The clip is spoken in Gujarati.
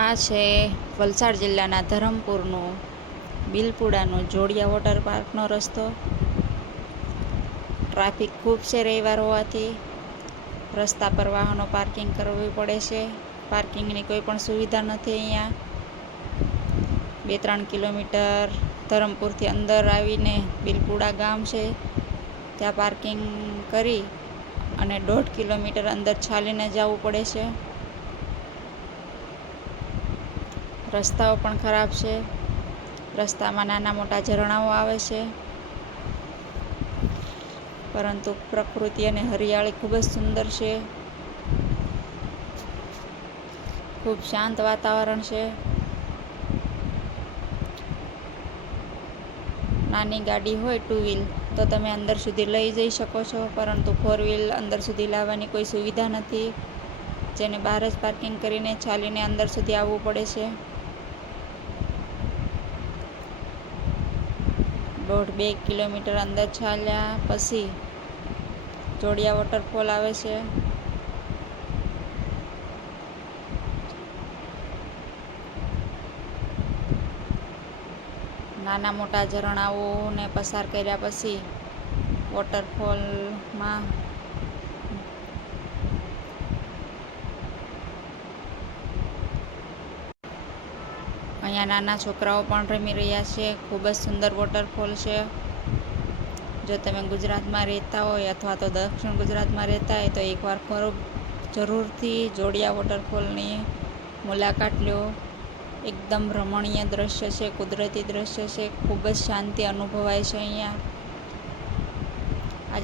આ છે વલસાડ જિલ્લાના ધરમપુરનું બિલપુડાનું જોડિયા વોટર પાર્કનો રસ્તો. ટ્રાફિક ખૂબ છે રવિવાર હોવાથી. રસ્તા પર વાહનો પાર્કિંગ કરવી પડે છે. પાર્કિંગની કોઈ પણ સુવિધા નથી અહીંયા. 2-3 કિલોમીટર ધરમપુરથી અંદર આવીને બિલપુડા ગામ છે, ત્યાં પાર્કિંગ કરી અને 1.5 કિલોમીટર અંદર ચાલીને જવું પડે છે. રસ્તાઓ પણ ખરાબ છે. રસ્તામાં નાના મોટા ઝરણાઓ આવે છે, પરંતુ પ્રકૃતિ અને હરિયાળી ખૂબ જ સુંદર છે. ખૂબ શાંત વાતાવરણ છે. નાની ગાડી હોય 2 વ્હીલ તો તમે અંદર સુધી લઈ જઈ શકો છો, પરંતુ 4 વ્હીલ અંદર સુધી લાવવાની કોઈ સુવિધા નથી, જેને બહાર જ પાર્કિંગ કરીને ચાલીને અંદર સુધી આવવું પડે છે. 1.5-2 કિલોમીટર અંદર ચાલ્યા પછી જોડિયા વોટરફોલ આવે છે. નાના મોટા ઝરણાઓને પસાર કર્યા પછી વોટરફોલમાં અહીંયા નાના છોકરાઓ પણ રમી રહ્યા છે. ખૂબ જ સુંદર વોટરફોલ છે. જો તમે ગુજરાતમાં રહેતા હોય અથવા તો દક્ષિણ ગુજરાતમાં રહેતા હોય તો એકવાર જરૂરથી જોડિયા વોટરફોલની મુલાકાત લો. એકદમ રમણીય દ્રશ્ય છે, કુદરતી દ્રશ્ય છે. ખૂબ જ શાંતિ અનુભવાય છે અહીંયા.